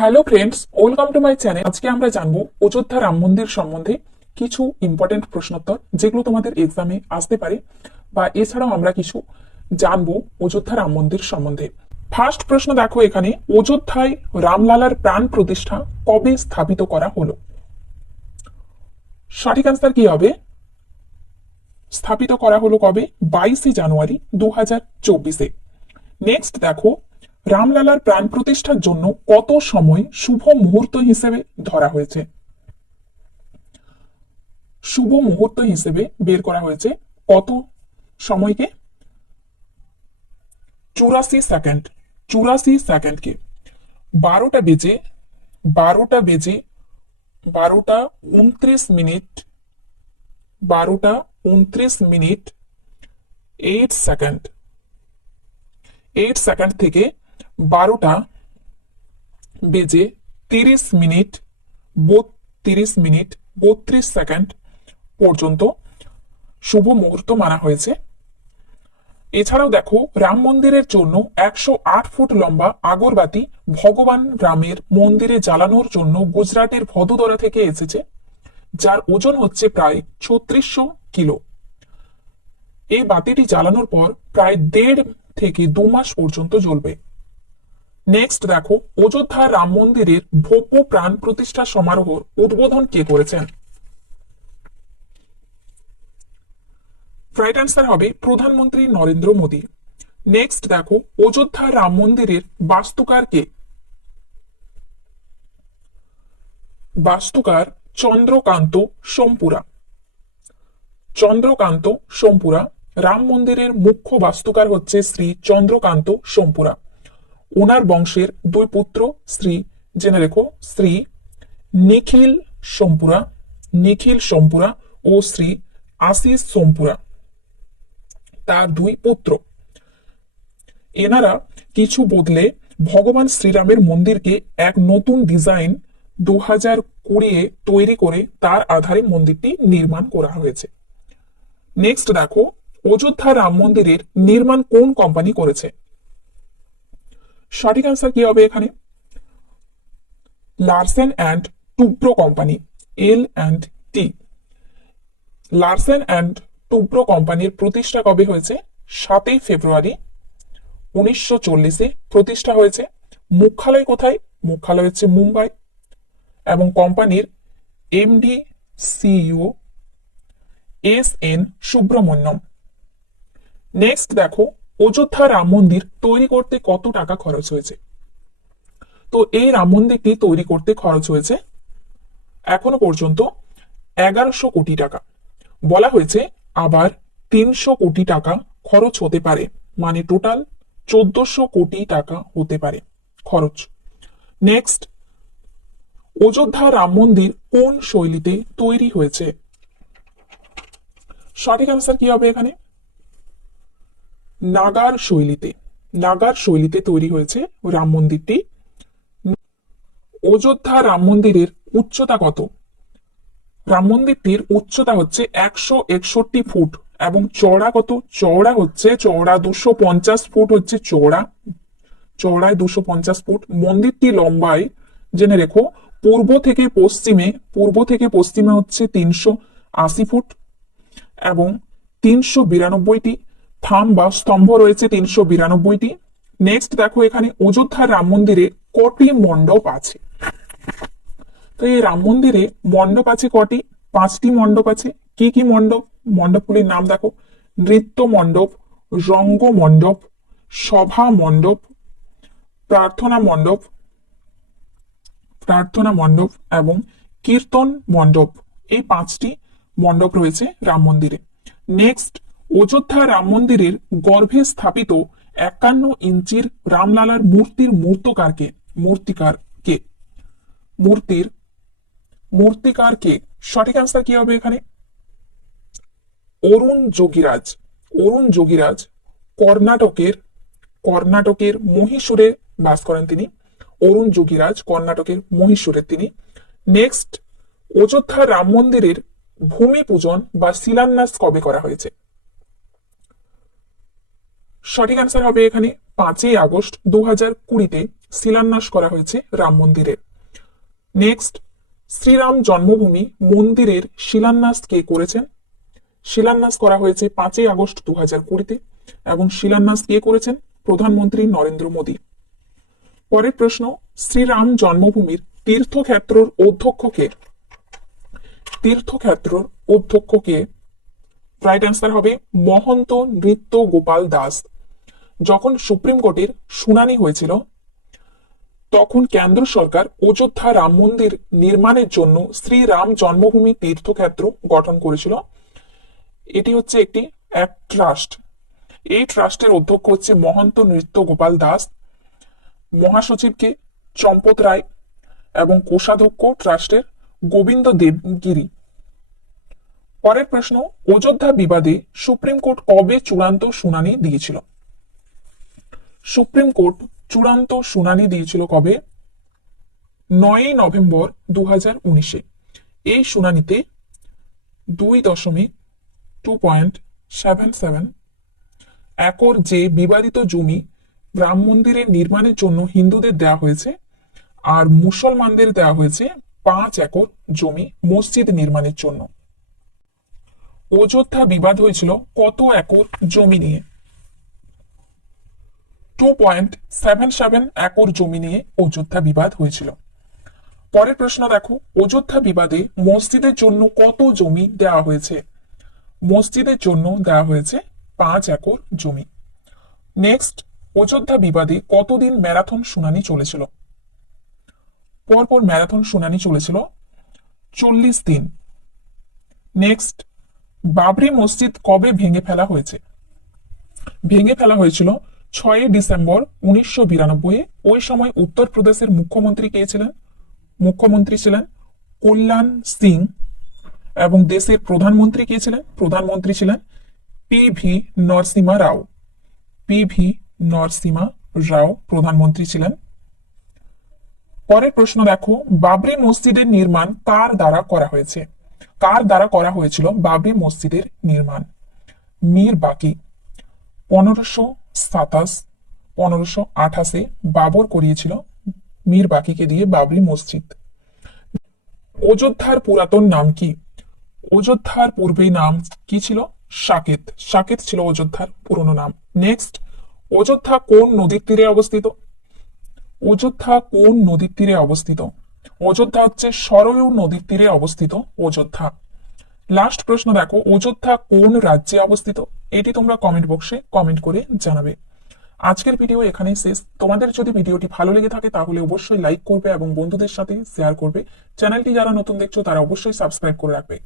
Hello friends, welcome to my channel. আজকে আমরা জানবো অযোধ্যা রাম মন্দির সম্বন্ধে কিছু ইম্পর্টেন্ট প্রশ্নোত্তর, যেগুলো তোমাদের এক্সামে আসতে পারে, বা এছাড়াও আমরা কিছু জানবো অযোধ্যা রাম মন্দির সম্বন্ধে। ফার্স্ট প্রশ্ন দেখো এখানে, অযোধ্যায় রামলালার প্রাণ প্রতিষ্ঠা কবে স্থাপিত করা হলো? সঠিক আনসার কি হবে? স্থাপিত করা হলো কবে? 22 জানুয়ারি 2024-এ। নেক্সট দেখো, রামলালার প্রাণ প্রতিষ্ঠার জন্য কত সময় শুভ মুহূর্ত হিসেবে ধরা হয়েছে? শুভ মুহূর্ত হিসেবে বের করা হয়েছে কত সময়কে? 84 সেকেন্ড। 84 সেকেন্ডকে 12টা বেজে 12টা বেজে 12টা 29 মিনিট 12টা 29 মিনিট 8 সেকেন্ড 8 সেকেন্ড থেকে 12টা বেজে 30 মিনিট 32 মিনিট 32 সেকেন্ড পর্যন্ত শুভ মুহূর্ত মানা হয়েছে। এছাড়াও দেখো, রাম মন্দিরের জন্য 108 ফুট লম্বা আগরবাতি ভগবান রামের মন্দিরে জ্বালানোর জন্য গুজরাটের ভদোদরা থেকে এসেছে, যার ওজন হচ্ছে প্রায় 3600 কিলো। এই বাতিটি জ্বালানোর পর প্রায় 1.5 থেকে 2 মাস পর্যন্ত জ্বলবে। নেক্সট দেখো, অযোধ্যা রাম মন্দিরের ভব্য প্রাণ প্রতিষ্ঠা সমারোহ উদ্বোধন কে করেছেন? রাইট আনসার হবে প্রধানমন্ত্রী নরেন্দ্র মোদী। নেক্সট দেখো, অযোধ্যা রাম মন্দিরের বাস্তুকার কে? বাস্তুকার চন্দ্রকান্ত সোমপুরা। চন্দ্রকান্ত সোমপুরা। রাম মন্দিরের মুখ্য বাস্তুকার হচ্ছে শ্রী চন্দ্রকান্ত সোমপুরা। ওনার বংশের 2 পুত্র, শ্রী জেনে রেখো, শ্রী নিখিল সোমপুরা ও শ্রী আশিস সোমপুরা, তার 2 পুত্র। এনারা কিছু বদলে ভগবান শ্রীরামের মন্দিরকে এক নতুন ডিজাইন 2020-এ তৈরি করে তার আধারে মন্দিরটি নির্মাণ করা হয়েছে। নেক্সট দেখো, অযোধ্যা রাম মন্দিরের নির্মাণ কোন কোম্পানি করেছে? সঠিক আনসার কি হবে এখানে? Larsen and Toubro company, L&T। Larsen and Toubro কোম্পানির প্রতিষ্ঠা কবে হয়েছে? 7 ফেব্রুয়ারি 1940-এ প্রতিষ্ঠা হয়েছে। মুখ্যালয় কোথায়? মুখ্যালয় হচ্ছে মুম্বাই, এবং কোম্পানির MD CEO SN Subramaniam. Next দেখো, অযোধ্যা রাম মন্দির তৈরি করতে কত টাকা খরচ হয়েছে? তো এই রাম মন্দিরটি তৈরি করতে খরচ হয়েছে এখনো পর্যন্ত 1100 কোটি টাকা। বলা হয়েছে আবার 300 কোটি টাকা খরচ হতে পারে, মানে টোটাল 1400 কোটি টাকা হতে পারে খরচ। নেক্সট, অযোধ্যা রাম মন্দির কোন শৈলীতে তৈরি হয়েছে? সঠিক আনসার কি হবে এখানে? নাগার শৈলীতে তৈরি হয়েছে রাম মন্দিরটি। অযোধ্যা রাম মন্দিরের উচ্চতা কত? রাম মন্দিরটির উচ্চতা হচ্ছে 161 ফুট, এবং চওড়া কত? চওড়া 250 ফুট হচ্ছে চওড়ায় 250 ফুট। মন্দিরটি লম্বায় জেনে রেখো, পূর্ব থেকে পশ্চিমে হচ্ছে 380 ফুট, এবং 392টি থাম বা স্তম্ভ রয়েছে 392টি। নেক্সট দেখো, এখানে অযোধ্যা রাম মন্দিরে কটি মণ্ডপ আছে? তো এই রাম মন্দিরে মণ্ডপ আছে কটি? 5টি মণ্ডপ আছে। কি কি মণ্ডপ? মণ্ডপগুলির নাম দেখো, নৃত্য মণ্ডপ, রঙ্গ মণ্ডপ, সভা মণ্ডপ, প্রার্থনা মণ্ডপ এবং কীর্তন মণ্ডপ। এই 5টি মণ্ডপ রয়েছে রাম মন্দিরে। নেক্সট, অযোধ্যা রাম মন্দিরের গর্ভে স্থাপিত 51 ইঞ্চির রামলালার মূর্তির মূর্তিকার কে? সঠিক আনসার কি হবে এখানে? অরুণ যোগীরাজ। কর্ণাটকের মহীশূরে বাস করেন তিনি। অরুণ যোগীরাজ কর্ণাটকের মহীশূরের তিনি। নেক্সট, অযোধ্যা রাম মন্দিরের ভূমি পূজন বা শিলান্যাস কবে করা হয়েছে? সঠিক অ্যান্সার হবে এখানে 5ই আগস্ট 2020-তে শিলান্যাস করা হয়েছে রাম মন্দিরের। নেক্সট, শ্রীরাম জন্মভূমি মন্দিরের শিলান্যাস কে করেছেন? শিলান্যাস করা হয়েছে 5ই আগস্ট 2020-তে এবং শিলান্যাস কে করেছেন? প্রধানমন্ত্রী নরেন্দ্র মোদী। পরের প্রশ্ন, শ্রীরাম জন্মভূমির তীর্থক্ষেত্রর অধ্যক্ষ কে? তীর্থক্ষেত্রর অধ্যক্ষ কে? রাইট অ্যান্সার হবে মহন্ত নৃত্য গোপাল দাস। যখন সুপ্রিম কোর্টের শুনানি হয়েছিল তখন কেন্দ্র সরকার অযোধ্যা রাম মন্দির নির্মাণের জন্য শ্রীরাম জন্মভূমি তীর্থক্ষেত্র গঠন করেছিল। এটি হচ্ছে এক ট্রাস্ট। এই ট্রাস্টের অধ্যক্ষ হচ্ছে মহন্ত নৃত্য গোপাল দাস, মহাসচিবকে চম্পত রায় এবং কোষাধ্যক্ষ ট্রাস্টের গোবিন্দ দেবগিরি। পরের প্রশ্ন, অযোধ্যা বিবাদে সুপ্রিম কোর্ট কবে চূড়ান্ত শুনানি দিয়েছিল? সুপ্রিম কোর্ট চূড়ান্ত শুনানি দিয়েছিল কবে? 9ই নভেম্বর 2019-এ। এই শুনানিতে 2.2.77 একর যে বিবাদিত জমি রাম মন্দিরের নির্মাণের জন্য হিন্দুদের দেওয়া হয়েছে আর মুসলমানদের দেওয়া হয়েছে 5 একর জমি মসজিদ নির্মাণের জন্য। অযোধ্যা বিবাদ হয়েছিল কত একর জমি নিয়ে? 2.77 একর জমি নিয়ে অযোধ্যা বিবাদ হয়েছিল। পরের প্রশ্ন দেখো, অযোধ্যা বিবাদে মসজিদের জন্য কত জমি দেওয়া হয়েছে? মসজিদের জন্য দেওয়া হয়েছে 5 একর জমি। নেক্সট, অযোধ্যা বিবাদে কতদিন ম্যারাথন শুনানি চলেছিল? পরপর ম্যারাথন শুনানি চলেছিল 40 দিন। নেক্সট, বাবরি মসজিদ কবে ভেঙে ফেলা হয়েছে? ভেঙে ফেলা হয়েছিল 6 ডিসেম্বর 1992-এ। ওই সময় উত্তরপ্রদেশের মুখ্যমন্ত্রী কে ছিলেন? মুখ্যমন্ত্রী ছিলেন কল্যাণ সিং এবং দেশের প্রধানমন্ত্রী কে ছিলেন? প্রধানমন্ত্রী ছিলেন PV নরসিমা রাও। PV নরসিমা রাও প্রধানমন্ত্রী ছিলেন। পরের প্রশ্ন দেখো, বাবরি মসজিদের নির্মাণ কার দ্বারা করা হয়েছে? কার দ্বারা করা হয়েছিল বাবরি মসজিদের নির্মাণ? মীর বাকি। 1527-1528-এ বাবর করিয়েছিল মীর বাকিকে দিয়ে বাবরি মসজিদ। অযোধ্যার পুরাতন নাম কি? অযোধ্যার পূর্বেই নাম কি ছিল? সাকেত। সাকেত ছিল অযোধ্যার পুরনো নাম। নেক্সট, অযোধ্যা কোন নদীর তীরে অবস্থিত? অযোধ্যা কোন নদীর তীরে অবস্থিত? অযোধ্যা হচ্ছে সরয়ূ নদীর তীরে অবস্থিত অযোধ্যা। লাস্ট প্রশ্ন দেখো, অযোধ্যা কোন রাজ্যে অবস্থিত? এটি তোমরা কমেন্ট বক্সে কমেন্ট করে জানাবে। আজকের ভিডিও এখানেই শেষ। তোমাদের যদি ভিডিওটি ভালো লেগে থাকে তাহলে অবশ্যই লাইক করবে এবং বন্ধুদের সাথে শেয়ার করবে। চ্যানেলটি যারা নতুন দেখছো তারা অবশ্যই সাবস্ক্রাইব করে রাখবে।